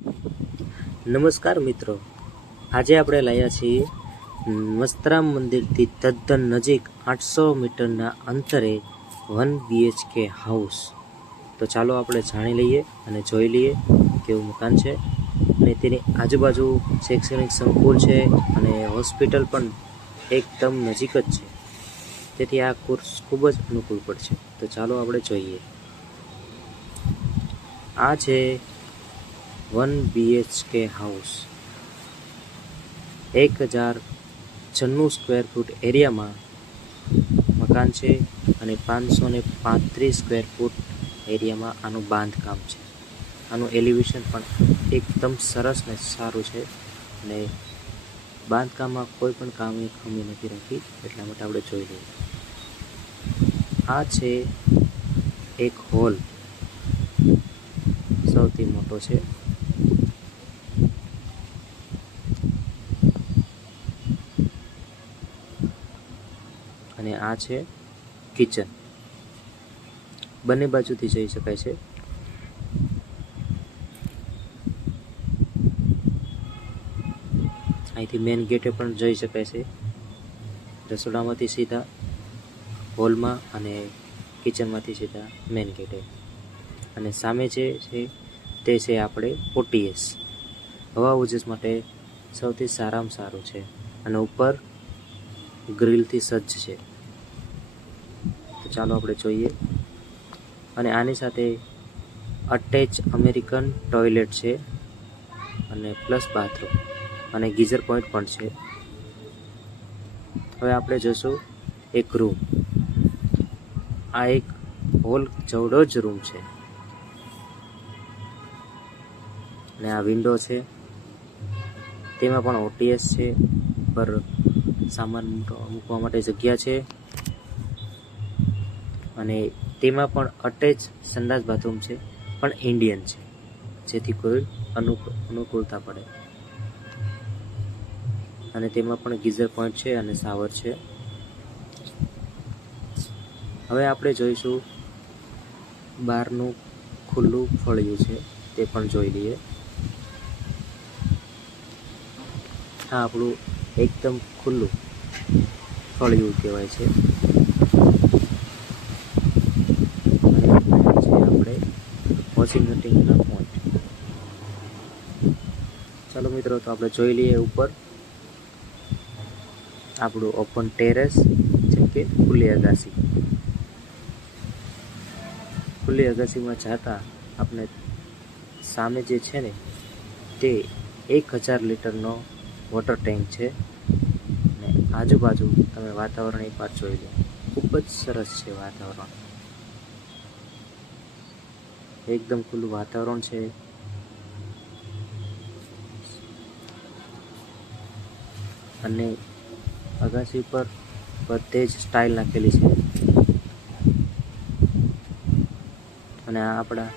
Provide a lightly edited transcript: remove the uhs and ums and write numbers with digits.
નમસ્કાર મિત્રો, આજે આપણે લાવ્યા છીએ મસ્તરામ મંદિરથી તદ્દન નજીક 800 મીટરના અંતરે 1 BHK હાઉસ. તો ચાલો આપણે જાણી લઈએ અને જોઈ લઈએ કેવું મકાન છે. અને તેની આજુબાજુ શૈક્ષણિક સંકુલ છે અને હોસ્પિટલ પણ એકદમ નજીક જ છે, તેથી આ કોર્સ ખૂબ જ અનુકૂળ પડશે. તો ચાલો આપણે જોઈએ. આ છે 1 BHK હાઉસ. 1096 સ્ક્વેર ફૂટ એરિયામાં મકાન છે અને 535 સ્ક્વેર ફૂટ એરિયામાં આનું બાંધકામ છે. આનું એલિવેશન પણ એકદમ સરસ ને સારું છે અને બાંધકામમાં કોઈ પણ કામની ખામી નથી રાખી, એટલા માટે આપણે જોઈ લઈએ. આ છે એક હોલ, સૌથી મોટો છે. અને આ છે કિચન. બંને બાજુથી જઈ શકાય છે. અહીંથી મેઇન ગેટે પણ જઈ શકાય છે, રસોડામાંથી સીધા હોલમાં અને કિચનમાંથી સીધા મેઇન ગેટે. અને સામે જે છે તે છે આપણે OTS, હવા ઉજાસ માટે સૌથી સારામાં સારું છે. અને ઉપર ગ્રીલથી સજ્જ છે. તો ચાલો આપણે જોઈએ. અને આની સાથે અટેચ અમેરિકન ટોયલેટ છે અને પ્લસ બાથરૂમ અને ગીઝર પોઈન્ટ પણ છે. હવે આપણે જોશું એક રૂમ. આ એક હોલ જેવડો જ રૂમ છે અને આ વિન્ડો છે, તેમાં પણ OTS છે. પર સામાન મૂકવા માટે જગ્યા છે અને તેમાં પણ અટેચ સંડાસ બાથરૂમ છે, પણ ઇન્ડિયન છે, જેથી કોઈ અનુકૂળતા પડે. અને તેમાં પણ ગીઝર પોઈન્ટ છે અને શાવર છે. હવે આપણે જોઈશું બહારનું ખુલ્લું ફળિયું છે, તે પણ જોઈ લઈએ. આ આપણું એકદમ ખુલ્લું ફળિયું કહેવાય છે. અને છે આપણે વોશિંગ મશીનના પોઈન્ટ. ચાલો મિત્રો, તો આપણે જોઈ લઈએ ઉપર આપણું ઓપન ટેરેસ, જેમ કે ખુલ્લી અગાસી. ખુલ્લી અગાસીમાં જતા આપણે સામે જે છે ને તે 1000 લીટરનો વોટર ટેન્ક છે. અને આજુબાજુ તમે વાતાવરણ એકવાર જોઈ લો, ખૂબ જ સરસ છે વાતાવરણ. એકદમ ખુલ્લું વાતાવરણ છે. અને અગાસી પર બધે જ સ્ટાઇલ નાખેલી છે. અને આ આપણા